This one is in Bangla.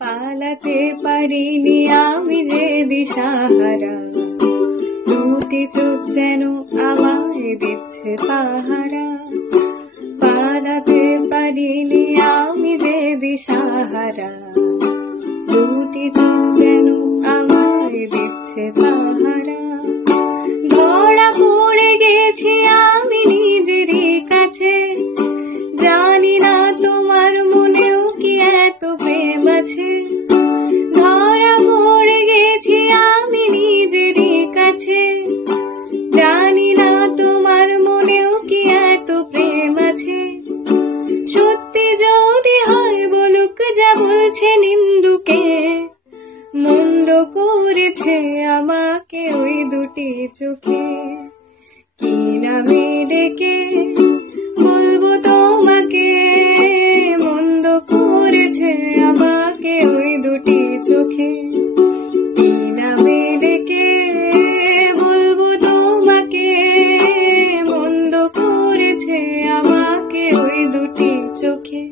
পালাতে পারিনি আমি যে দিশাহারা, দুটি চোখ যেন আমায় দিচ্ছে পাহারা। পালাতে পারিনি আমি যে দিশাহারা, দুটি চোখ যেন আমায় দিচ্ছে পাহারা। ধরা পড়ে গেছি আমি নিজেরই কাছে, জানি না তোমার মনেও কি এত প্রেম আছে। ধরা পড়ে গেছি আমি নিজেরই কাছে, জানি না তোমার মনেও কি এত প্রেম আছে। সত্যি যদি হয় বলুক যা বলছে নিন্দুকে, মন্দ করেছে আমাকে ওই দুটি চোখে। কি নামে ডেকে বলবো তোমাকে, মন্দ করেছে আমাকে ওই দুটি চোখে। কি নামে ডেকে বলবো তোমাকে, মন্দ করেছে আমাকে ওই দুটি চোখে।